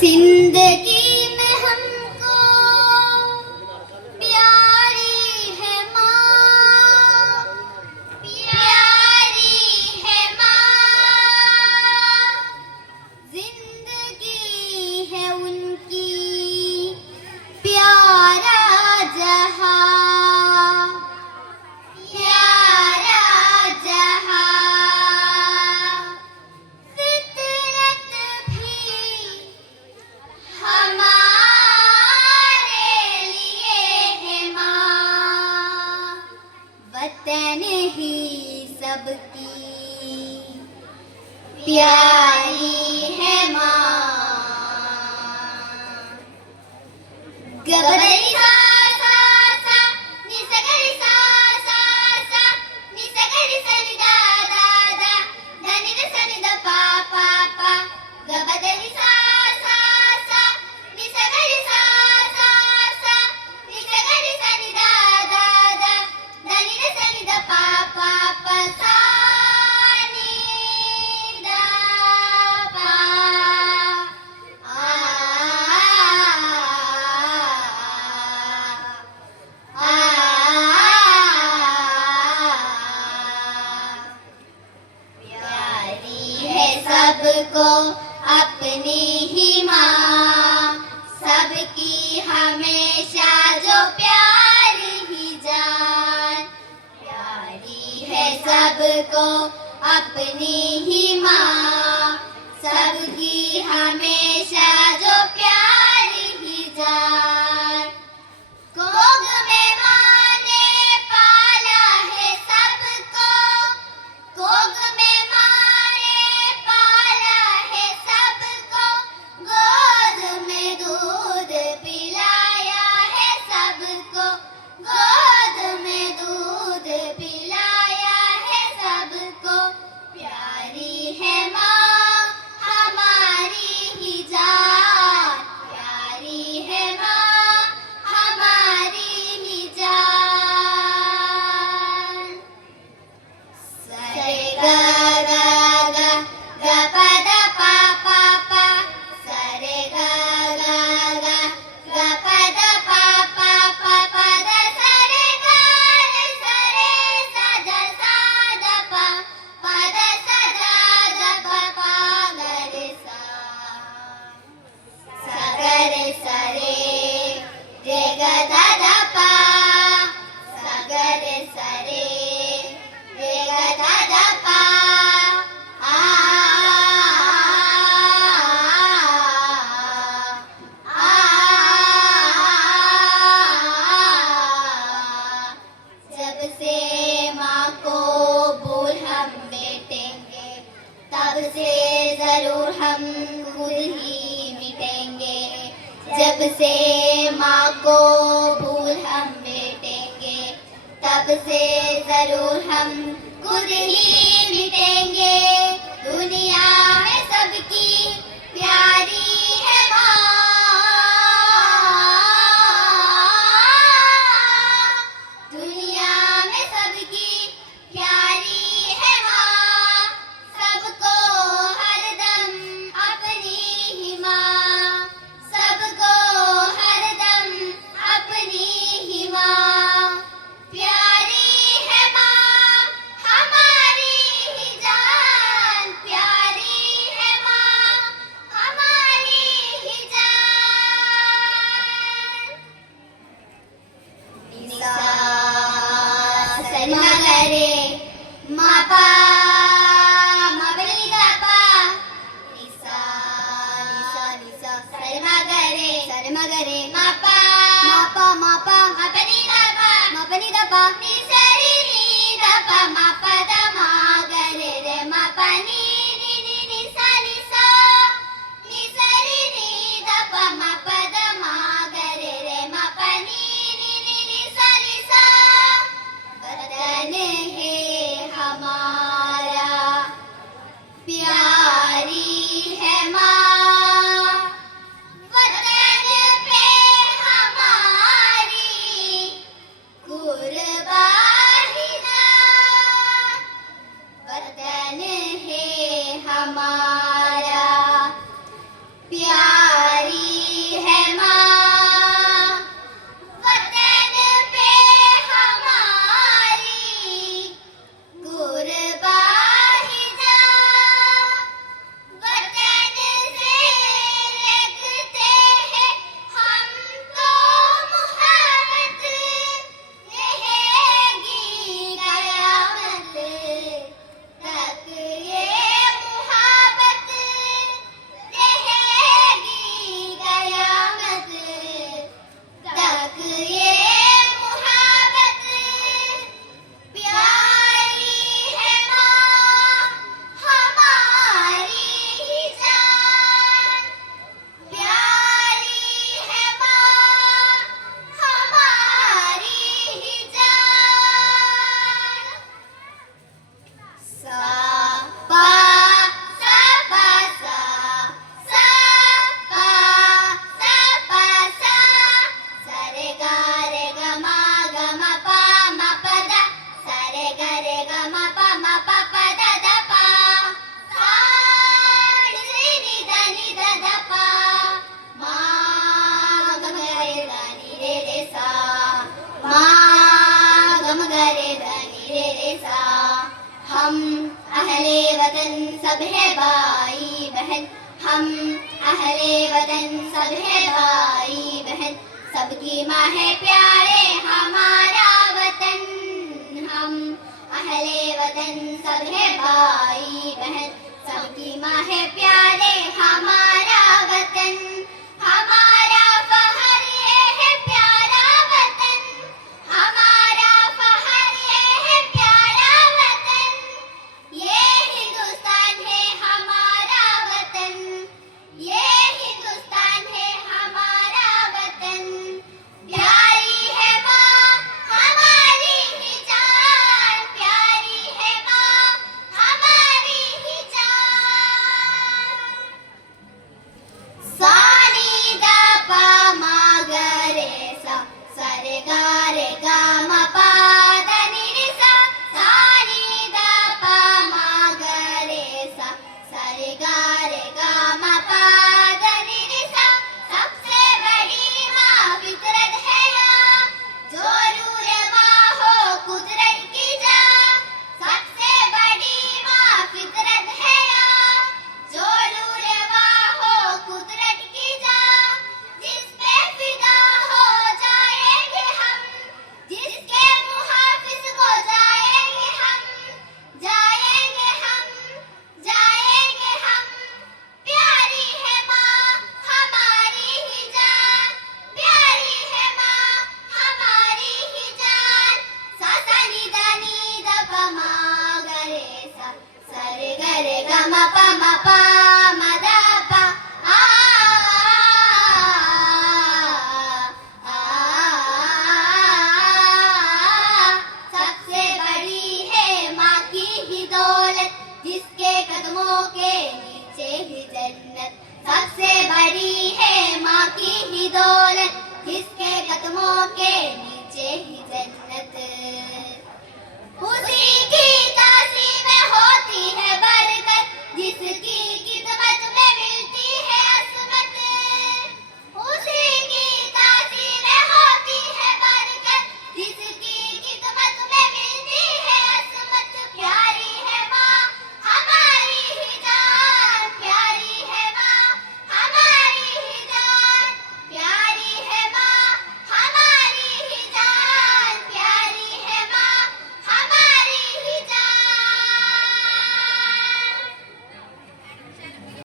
जिंदगी में हमको प्यारी है माँ, प्यारी है माँ। जिंदगी है उनकी प्यारा जहां, प्यारा जहां। फितरत भी हमारे लिए है माँ, वतन ही सबकी प्यारी है माँ। गबरी सा सा सा नि सगरी सा सा सा नि सगरी सा नि दा दा दा दा नि दा सा नि दा पा पा पा। गबरी सा सा सा नि सगरी सा सा सा नि सगरी सा नि दा दा दा दा नि दा सा नि दा पा पा पा सा नि दा पा। प्यारी है सबको अपनी ही माँ, सबकी हमेशा जो प्यारी ही जान। प्यारी है सबको अपनी ही माँ, सबकी हमेशा जो प्यारी ही जान। कोग में माँ ने पाला है सबको, कोग में माँ ने पाला है सबको, गोद में दूध पिलाया है सबको, गोद में दूध पिलाया है सबको। प्यारी है माँ हमारी ही जान, प्यारी है माँ हमारी ही जान। सरे गा गा गा गा पा दा पा पा पा, सरे गा गा गा गा पा दा पा पा पा पा दा सरे गा रे सरे सा दा पा पा दा सा दा पा पा गा रे सा गा रे सा रे रे गा दा दा पा सा गा रे सा रे रे गा दा दा पा। आ जब से माँ को भूल हम बैठेंगे, तब से जरूर हम खुद ही मिटेंगे। जब से माँ को भूल हम बैठेंगे, तब से जरूर हम खुद ही मिटेंगे। दुनिया में सबकी प्यारी है माँ, दुनिया में सबकी प्यारी है माँ, सबको हरदम अपनी ही माँ, सबको हरदम अपनी ही माँ। प्यारी है माँ हमारी ही जान, प्यारी है माँ हमारी ही जान। निसा सलमा गरे मा पा मा बनी दा पा, निसा निसा निसा सलमा गरे मा पा मा बनी दा पा नि सरी नि दा पा मा पा दा मा गरे रे मा पा नि नि नि नि सा नि सरी नि दा पा मा पा दा मा गरे रे मा पा नि नि नि नि सा। वतन है हमारा प्यारी है माँ, वतन पे हमारी कुर्बानी अहले वतन सब है भाई बहन, हम अहले वतन सब है भाई बहन, सबकी माँ है प्यारे हमारा वतन। हम अहले वतन सब है भाई बहन, सबकी माँ है प्यारे हमारा वतन। हमारा फहर ये है प्यारा वतन, हमारा फहर ये है प्यारा वतन। ये हिंदुस्तान है हमारा वतन, ये हिंदुस्तान है हमारा वतन। प्यारी है माँ हमारी ही जान, प्यारी है माँ हमारी ही जान। सा नी दा पा मा गा रे सा, सा रे गा म पा दा नी रे सा। सा नी दा पा मा गा रे सा, सा रे गा म पा दा नी रे सा। सबसे बड़ी माँ फितरत है यहाँ, जो नूर माँ हो कुदरत की जान। सबसे बड़ी माँ फितरत है यहाँ, जो नूर माँ हो कुदरत की जान। जिस पे फिदा हो जाएंगे हम, जिसके मुहाफिज को जाएंगे हम, जाएंगे हम, जाएंगे हम। प्यारी है माँ हमारी ही जान, प्यारी है माँ हमारी ही जान। सा सा नी दा पा मा गा रे सा, सा रे गा म पा म दा पा। आ सबसे बड़ी है माँ की ही दौलत, जिसके कदमों के नीचे ही जन्नत। सबसे बड़ी है माँ की ही दौलत, जिसके कदमों के नीचे ही जन्नत। उसी की